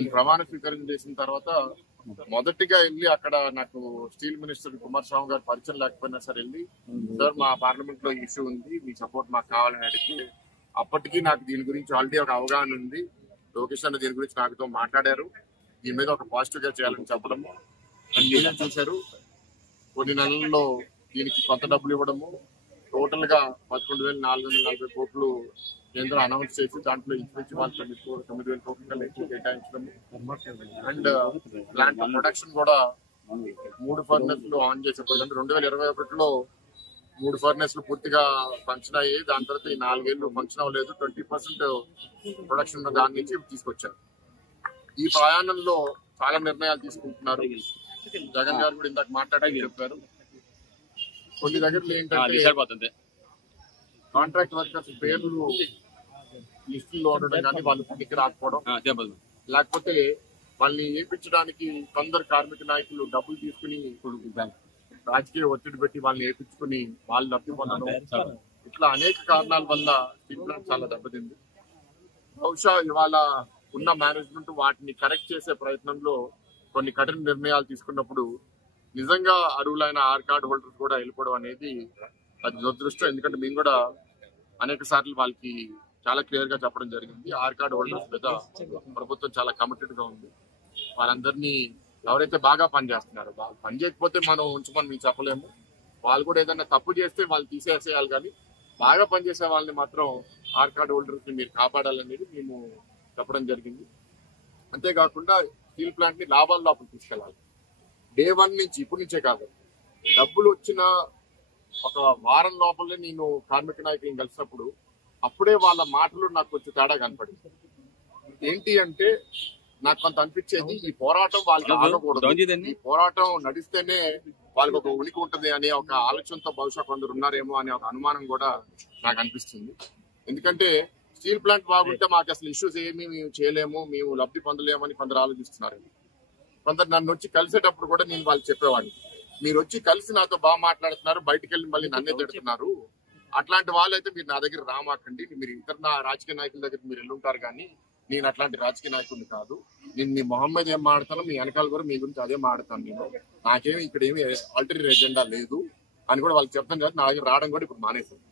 ఈ ప్రమాణ స్వీకారం చేసిన తర్వాత మొదటిగా వెళ్ళి అక్కడ నాకు స్టీల్ మినిస్టర్ కుమారస్వామి గారు పరిచయం లేకపోయినా సరే వెళ్ళి సార్ మా పార్లమెంట్ లో ఇష్యూ ఉంది, మీ సపోర్ట్ మాకు కావాలని అడిగితే అప్పటికి నాకు దీని గురించి ఆల్రెడీ ఒక అవగాహన ఉంది. లోకేష్ అన్న దీని గురించి నాకుతో మాట్లాడారు, దీని మీద ఒక పాజిటివ్ గా చేయాలని చెప్పడము మీరే చూశారు. కొన్ని నెలల్లో దీనికి కొత్త డబ్బులు ఇవ్వడము, టోటల్ గా 11,440 కోట్లు కేంద్రం అనౌన్స్ చేసి దాంట్లో ఇంచుమించు వాళ్ళు 9,000 కోట్ల ఎక్కువ కేటాయించడము. అండ్ ప్లాంట్ ప్రొడక్షన్ కూడా 3 ఫర్నెస్లు ఆన్ చేసేప్పుడు 2021లో 3 ఫర్నెస్లు పూర్తిగా ఫంక్షన్ అయ్యి దాని తర్వాత ఈ 4 ఏళ్ళు ఫంక్షన్ అవ్వలేదు. 20% ప్రొడక్షన్ దాని నుంచి తీసుకొచ్చారు. ఈ ప్రయాణంలో చాలా నిర్ణయాలు తీసుకుంటున్నారు. జగన్ గారు కూడా ఇందాక మాట్లాడాలని చెప్పారు. కొన్ని దగ్గరలో ఏంటంటే కాంట్రాక్ట్ వర్కర్స్ పేర్లు లిస్టుల్లో ఉండడం కానీ వాళ్ళు పనికి రాకపోవడం, లేకపోతే వాళ్ళని ఏపించడానికి కొందరు కార్మిక నాయకులు డబ్బులు తీసుకుని రాజకీయ ఒత్తిడి పెట్టి వాళ్ళని ఏపించుకుని వాళ్ళు లబ్ధి పొందడం, ఇట్లా అనేక కారణాల వల్ల స్టీల్ ప్లాంట్ చాలా దెబ్బతింది. బహుశా ఇవాళ ఉన్న మేనేజ్మెంట్ వాటిని కరెక్ట్ చేసే ప్రయత్నంలో కొన్ని కఠిన నిర్ణయాలు తీసుకున్నప్పుడు నిజంగా అర్హులైన ఆర్ కార్డ్ హోల్డర్స్ కూడా వెళ్ళిపోవడం అనేది అది దురదృష్టం. ఎందుకంటే మేము కూడా అనేక సార్లు వాళ్ళకి చాలా క్లియర్ గా చెప్పడం జరిగింది. ఆర్ కార్డ్ హోల్డర్స్ మీద ప్రభుత్వం చాలా కమిటెడ్ గా ఉంది. వాళ్ళందరినీ ఎవరైతే బాగా పనిచేస్తున్నారో, వాళ్ళు పని చేయకపోతే మనం ఉంచమని మేము చెప్పలేము. వాళ్ళు కూడా ఏదైనా తప్పు చేస్తే వాళ్ళు తీసేసేయాలి, కానీ బాగా పనిచేసే వాళ్ళని మాత్రం ఆర్ కార్డ్ హోల్డర్స్ ని మీరు కాపాడాలనేది మేము చెప్పడం జరిగింది. అంతేకాకుండా స్టీల్ ప్లాంట్ ని లాభాల లోపల తీసుకెళ్లాలి. డే 1 నుంచి, ఇప్పటి నుంచే కాదు, డబ్బులు వచ్చిన ఒక వారం లోపలే నేను కార్మిక నాయకులను కలిసినప్పుడు అప్పుడే వాళ్ళ మాటలు నాకు కొంచెం తేడా కనపడింది. ఏంటి అంటే నాకు కొంత అనిపించేది, ఈ పోరాటం వాళ్ళకి ఆగకూడదు, ఈ పోరాటం నడిస్తేనే వాళ్ళకి ఒక ఉనికి ఉంటుంది అనే ఒక ఆలోచనతో బహుశా కొందరు ఉన్నారేమో అనే ఒక అనుమానం కూడా నాకు అనిపిస్తుంది. ఎందుకంటే స్టీల్ ప్లాంట్ బాగుంటే మాకు అసలు ఇష్యూస్ ఏమీ మేము చేయలేము, మేము లబ్ధి పొందలేమని కొందరు ఆలోచిస్తున్నారు. కొందరు నన్ను వచ్చి కలిసేటప్పుడు కూడా నేను వాళ్ళు చెప్పేవాడిని, మీరు వచ్చి కలిసి నాతో బాగా మాట్లాడుతున్నారు, బయటకు వెళ్ళి మళ్ళీ నన్నే తిడుతున్నారు, అట్లాంటి వాళ్ళైతే మీరు నా దగ్గర రామాకండి, మీరు ఇతర రాజకీయ నాయకుల దగ్గర మీరు వెళ్ళుంటారు, కానీ నేను అట్లాంటి రాజకీయ నాయకుడిని కాదు. నేను మీ మొహమ్మద్ ఏం మాడతాను, మీ వెనకాల కూడా మీ గురించి అదే మాడతాను, నేను నాకేమి ఇక్కడ ఏమి ఆల్టరీ ఎజెండా లేదు అని కూడా వాళ్ళకి చెప్తాను. కదా నా దగ్గర రావడం కూడా ఇప్పుడు మానేశాను.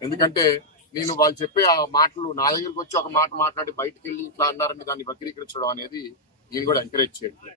ఎందుకంటే నేను వాళ్ళు చెప్పే ఆ మాటలు నా దగ్గరకు వచ్చి ఒక మాట మాట్లాడి బయటకు వెళ్ళి ఇట్లా అన్నారని దాన్ని వక్రీకరించడం అనేది నేను కూడా ఎంకరేజ్ చేయను.